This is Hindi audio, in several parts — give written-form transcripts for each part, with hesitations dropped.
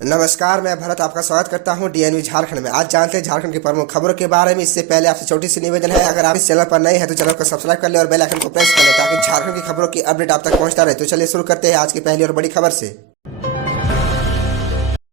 नमस्कार, मैं भरत आपका स्वागत करता हूं डीएनवी झारखंड में। आज जानते हैं झारखंड की प्रमुख खबरों के बारे में। इससे पहले आपसे छोटी सी निवेदन है, अगर आप इस चैनल पर नए हैं तो चैनल को सब्सक्राइब कर ले और बेल आइकन को प्रेस कर ले ताकि झारखंड की खबरों की अपडेट आप तक पहुंचता रहे। तो चलिए शुरू करते हैं आज की पहली और बड़ी खबर से।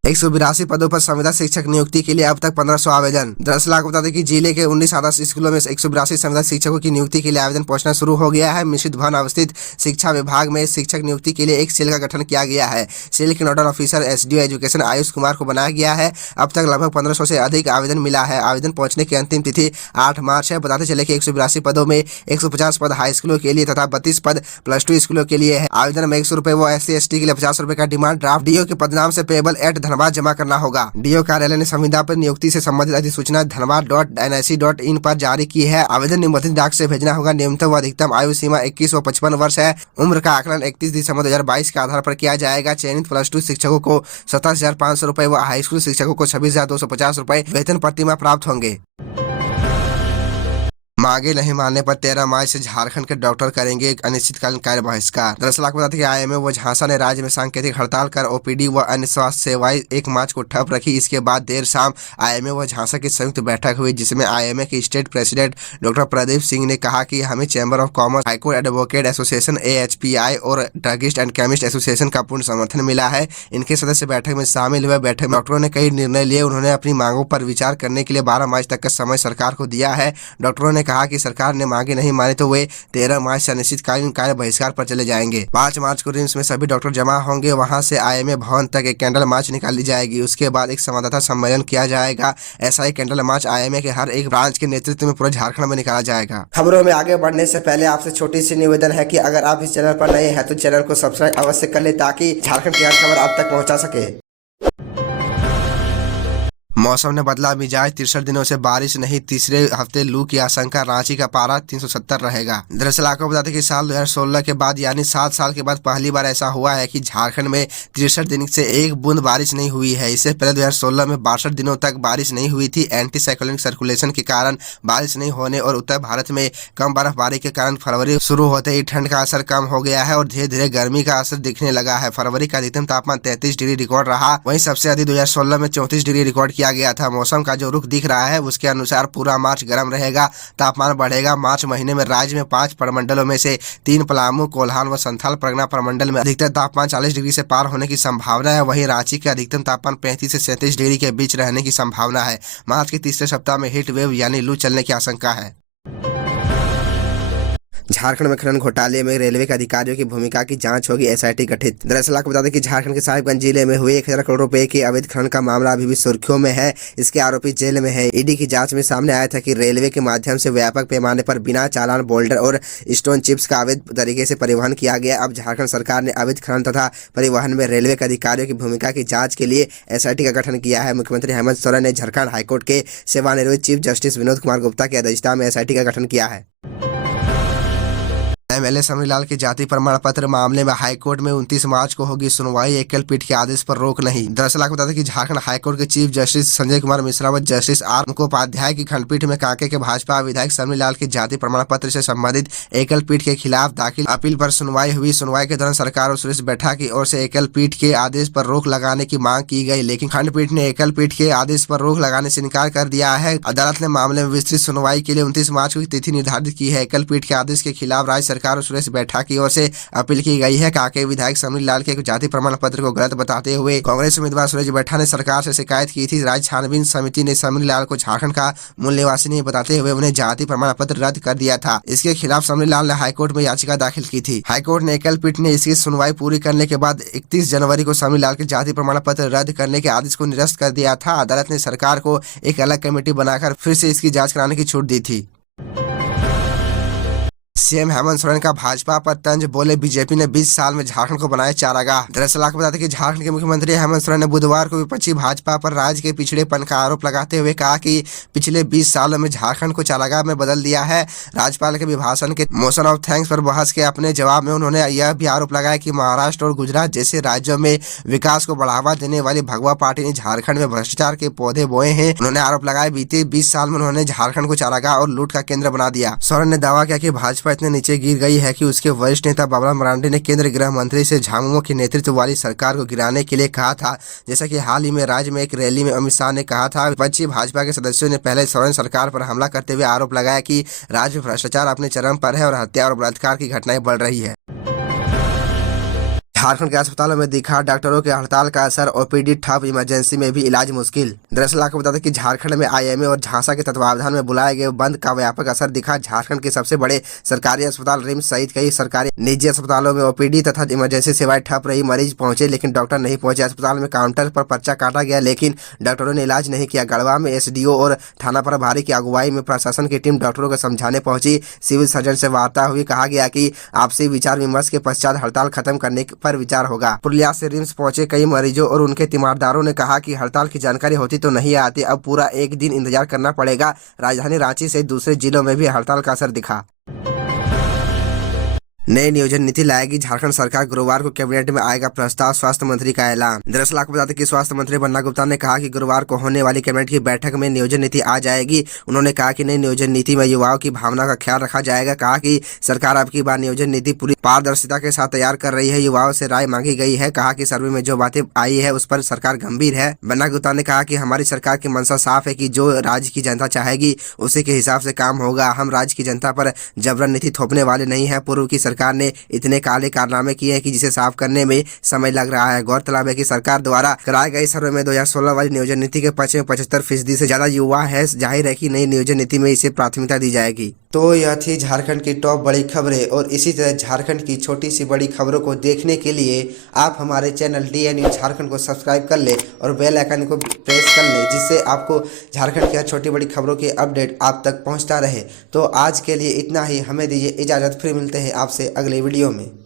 182 पदों पर संविदा शिक्षक नियुक्ति के लिए अब तक 1500 आवेदन। दरअसल आपको बता दें कि जिले के 19 आदर्श स्कूलों में 182 संविदा शिक्षकों की नियुक्ति के लिए आवेदन पहुंचना शुरू हो गया है। मिश्रित भवन अवस्थित शिक्षा विभाग में शिक्षक नियुक्ति के लिए एक सेल का गठन किया गया है। सेल के nodal officer SDO education Ayush Kumar को बनाया गया है। अब तक लगभग 1500 से अधिक आवेदन मिला है। आवेदन पहुंचने की अंतिम तिथि 8 मार्च है। बताते चले कि 182 पदों में 150 पद हाई स्कूलों के लिए तथा 32 पद +2 स्कूलों के लिए है। आवेदन में 100 रुपए व SC/ST के लिए 50 रुपए का डिमांड ड्राफ्ट डीओ के पदनाम से पेबल @ धनबाद जमा करना होगा। डीओ कार्यालय ने संविदा पर नियुक्ति से संबंधित अधिसूचना धनबाद.nic.in पर जारी की है। आवेदन निबंधित डाक से भेजना होगा। न्यूनतम व अधिकतम आयु सीमा 21 व 55 वर्ष है। उम्र का आकलन 31 दिसंबर 2022 के आधार पर किया जाएगा। चयनित +2 शिक्षकों को 27,500 रुपए व हाई स्कूल शिक्षकों को 26,250 रुपए वेतन प्रतिमाह प्राप्त होंगे। मांगे नहीं मानने पर 13 मार्च से झारखंड के डॉक्टर करेंगे अनिश्चितकालीन कार्य बहिष्कार। दरअसल आपको बताते हैं कि आईएमए व झांसा ने राज्य में सांकेतिक हड़ताल कर ओपीडी व अन्य स्वास्थ्य सेवाएं 1 मार्च को ठप रखी। इसके बाद देर शाम आईएमए व झांसा की संयुक्त बैठक हुई, जिसमें आईएमए के state president doctor Pradeep Singh ने कहा कि हमें chamber of commerce, high court advocate association AHPI और ड्रगिस्ट एंड केमिस्ट एसोसिएशन का पूर्ण समर्थन मिला है। इनके सदस्य बैठक में शामिल हुए। बैठक में डॉक्टरों ने कई निर्णय लिए। उन्होंने अपनी मांगों पर विचार करने के लिए 12 मार्च तक का समय सरकार को दिया है। डॉक्टरों ने कहा कि सरकार ने मांगे नहीं माने तो वे 13 मार्च से अनिश्चितकालीन कार्य बहिष्कार पर चले जाएंगे। 5 मार्च को रिम्स में सभी डॉक्टर जमा होंगे। वहां से आईएमए भवन तक एक कैंडल मार्च निकाली जाएगी। उसके बाद एक संवाददाता सम्मेलन किया जाएगा। ऐसा ही कैंडल मार्च आईएमए के हर एक ब्रांच के नेतृत्व में पूरे झारखंड में निकाला जाएगा। खबरों में आगे बढ़ने से पहले आपसे छोटी सी निवेदन है कि अगर आप इस चैनल पर नए हैं तो चैनल को सब्सक्राइब अवश्य कर ले ताकि झारखंड की हर खबर आप तक पहुँचा सके। मौसम ने बदला मिजाज। 63 दिनों से बारिश नहीं, तीसरे हफ्ते लू की आशंका। रांची का पारा 370 रहेगा। दरअसल आपको बताते कि साल 2016 के बाद यानी 7 साल के बाद पहली बार ऐसा हुआ है कि झारखंड में 63 दिन से एक बूंद बारिश नहीं हुई है। इससे पहले 2016 में 62 दिनों तक बारिश नहीं हुई थी। एंटी साइक्लोनिक सर्कुलेशन के कारण बारिश नहीं होने और उत्तर भारत में कम बर्फबारी के कारण फरवरी शुरू होते ही ठंड का असर कम हो गया है और धीरे धीरे गर्मी का असर दिखने लगा है। फरवरी का अधिकतम तापमान 33 डिग्री रिकॉर्ड रहा। वहीं सबसे अधिक 2016 में 34 डिग्री रिकॉर्ड किया गया था। मौसम का जो रुख दिख रहा है उसके अनुसार पूरा मार्च गर्म रहेगा, तापमान बढ़ेगा। मार्च महीने में राज्य में 5 प्रमंडलों में से 3 पलामू, कोल्हान व संथाल परगना प्रमंडल में अधिकतम तापमान 40 डिग्री से पार होने की संभावना है। वहीं रांची के अधिकतम तापमान 35 से 37 डिग्री के बीच रहने की संभावना है। मार्च के तीसरे सप्ताह में हीट वेव यानी लू चलने की आशंका है। झारखंड में खनन घोटाले में रेलवे के अधिकारियों की भूमिका की जांच होगी, SIT गठित। दरअसल आपको बता दें कि झारखंड के साहिबगंज जिले में हुए 1000 करोड़ रुपए के अवैध खनन का मामला अभी भी सुर्खियों में है। इसके आरोपी जेल में है। ईडी की जांच में सामने आया था कि रेलवे के माध्यम से व्यापक पैमाने पर बिना चालान बोल्डर और स्टोन चिप्स का अवैध तरीके से परिवहन किया गया। अब झारखंड सरकार ने अवैध खनन तथा परिवहन में रेलवे के अधिकारियों की भूमिका की जाँच के लिए SIT का गठन किया है। मुख्यमंत्री हेमंत सोरेन ने झारखंड हाईकोर्ट के सेवानिवृत्त चीफ जस्टिस विनोद कुमार गुप्ता की अध्यक्षता में SIT का गठन किया है। MLA समरीलाल के जाति प्रमाण पत्र मामले में हाईकोर्ट में 29 मार्च को होगी सुनवाई। एकल पीठ के आदेश पर रोक नहीं। दरअसल आपको बता दें कि झारखंड हाईकोर्ट के चीफ जस्टिस संजय कुमार मिश्रा व जस्टिस R मुखोपाध्याय की खंडपीठ में कांके के भाजपा विधायक समरीलाल के जाति प्रमाण पत्र से संबंधित एकल पीठ के खिलाफ दाखिल अपील पर सुनवाई हुई। सुनवाई के दौरान सरकार और सुरेश बैठा की ओर से एकल पीठ के आदेश पर रोक लगाने की मांग की गई, लेकिन खंडपीठ ने एकल पीठ के आदेश पर रोक लगाने से इनकार कर दिया है। अदालत ने मामले में विस्तृत सुनवाई के लिए 29 मार्च की तिथि निर्धारित की है। एकल पीठ के आदेश के खिलाफ राज्य सरकार और सुरेश बैठा की ओर से अपील की गई है। कांके विधायक समरीलाल के जाति प्रमाण पत्र को गलत बताते हुए कांग्रेस उम्मीदवार सुरेश बैठा ने सरकार से शिकायत की थी। राज्य छानबीन समिति ने समरीलाल को झारखंड का मूल निवासी नहीं बताते हुए उन्हें जाति प्रमाण पत्र रद्द कर दिया था। इसके खिलाफ समरीलाल ने हाईकोर्ट में याचिका दाखिल की थी। हाईकोर्ट ने एकल पीठ ने इसकी सुनवाई पूरी करने के बाद 31 जनवरी को समरीलाल के जाति प्रमाण पत्र रद्द करने के आदेश को निरस्त कर दिया था। अदालत ने सरकार को एक अलग कमेटी बनाकर फिर से इसकी जाँच कराने की छूट दी थी। सीएम हेमंत सोरेन का भाजपा पर तंज, बोले बीजेपी ने 20 साल में झारखंड को बनाया चारागाह। दरअसल आपको बता दें कि झारखंड के मुख्यमंत्री हेमंत सोरेन ने बुधवार को विपक्षी भाजपा पर राज्य के पिछड़ेपन का आरोप लगाते हुए कहा कि पिछले 20 सालों में झारखंड को चारागाह में बदल दिया है। राज्यपाल के अभिभाषण के मोशन ऑफ थैंक्स पर बहस के अपने जवाब में उन्होंने यह भी आरोप लगाया कि महाराष्ट्र और गुजरात जैसे राज्यों में विकास को बढ़ावा देने वाली भगवा पार्टी ने झारखंड में भ्रष्टाचार के पौधे बोए हैं। उन्होंने आरोप लगाया बीते 20 साल में उन्होंने झारखंड को चारागाह और लूट का केंद्र बना दिया। सोरेन ने दावा किया कि भाजपा इतने नीचे गिर गई है कि उसके वरिष्ठ नेता बाबूलाल मरांडी ने केंद्रीय गृह मंत्री से झामुमो के नेतृत्व वाली सरकार को गिराने के लिए कहा था। जैसा कि हाल ही में राज्य में एक रैली में अमित शाह ने कहा था। विपक्षी भाजपा के सदस्यों ने पहले सोरेन सरकार पर हमला करते हुए आरोप लगाया कि राज्य में भ्रष्टाचार अपने चरम पर है और हत्या और बलात्कार की घटनाएं बढ़ रही है। झारखंड के अस्पतालों में दिखा डॉक्टरों के हड़ताल का असर, ओपीडी ठप, इमरजेंसी में भी इलाज मुश्किल। दरअसल आपको बता दें कि झारखंड में आईएमए और झांसा के तत्वावधान में बुलाए गए बंद का व्यापक असर दिखा। झारखंड के सबसे बड़े सरकारी अस्पताल रिम्स सहित कई सरकारी निजी अस्पतालों में ओपीडी तथा इमरजेंसी सेवाएं ठप रही। मरीज पहुंचे लेकिन डॉक्टर नहीं पहुंचे। अस्पताल में काउंटर पर पर्चा काटा गया लेकिन डॉक्टरों ने इलाज नहीं किया। गढ़वा में एसडीओ और थाना प्रभारी की अगुवाई में प्रशासन की टीम डॉक्टरों को समझाने पहुंची। सिविल सर्जन से वार्ता हुई। कहा गया कि आपसी विचार विमर्श के पश्चात हड़ताल खत्म करने पर विचार होगा। पुरुलिया से रिम्स पहुंचे कई मरीजों और उनके तीमारदारों ने कहा कि हड़ताल की जानकारी होती तो नहीं आती, अब पूरा एक दिन इंतजार करना पड़ेगा। राजधानी रांची से दूसरे जिलों में भी हड़ताल का असर दिखा। नई नियोजन नीति लाएगी झारखंड सरकार, गुरुवार को कैबिनेट में आएगा प्रस्ताव, स्वास्थ्य मंत्री का ऐलान। दरअसल आपको बता दें कि स्वास्थ्य मंत्री बन्ना गुप्ता ने कहा कि गुरुवार को होने वाली कैबिनेट की बैठक में नियोजन नीति आ जाएगी। उन्होंने कहा कि नई नियोजन नीति में युवाओं की भावना का ख्याल रखा जाएगा। कहा कि सरकार अब की बार नियोजन नीति पूरी पारदर्शिता के साथ तैयार कर रही है। युवाओं से राय मांगी गई है। कहा कि सर्वे में जो बातें आई है उस पर सरकार गंभीर है। बन्ना गुप्ता ने कहा कि हमारी सरकार की मंशा साफ है कि जो राज्य की जनता चाहेगी उसी के हिसाब से काम होगा। हम राज्य की जनता पर जबरन नीति थोपने वाले नहीं है। पूर्व की सरकार ने इतने काले कारनामे किए हैं कि जिसे साफ करने में समय लग रहा है। गौरतलब है कि सरकार द्वारा कराए गए सर्वे में 2016 वाली नियोजन नीति के पक्ष में 75% से ज्यादा युवा है। जाहिर है कि नई नियोजन नीति में इसे प्राथमिकता दी जाएगी। तो यह थी झारखंड की टॉप बड़ी खबरें और इसी तरह झारखंड की छोटी सी बड़ी खबरों को देखने के लिए आप हमारे चैनल DN न्यूज़ झारखंड को सब्सक्राइब कर ले और बेल आइकन को प्रेस कर ले, जिससे आपको झारखंड की छोटी बड़ी खबरों के अपडेट आप तक पहुंचता रहे। तो आज के लिए इतना ही, हमें दीजिए इजाज़त, फिर मिलते हैं आपसे अगले वीडियो में।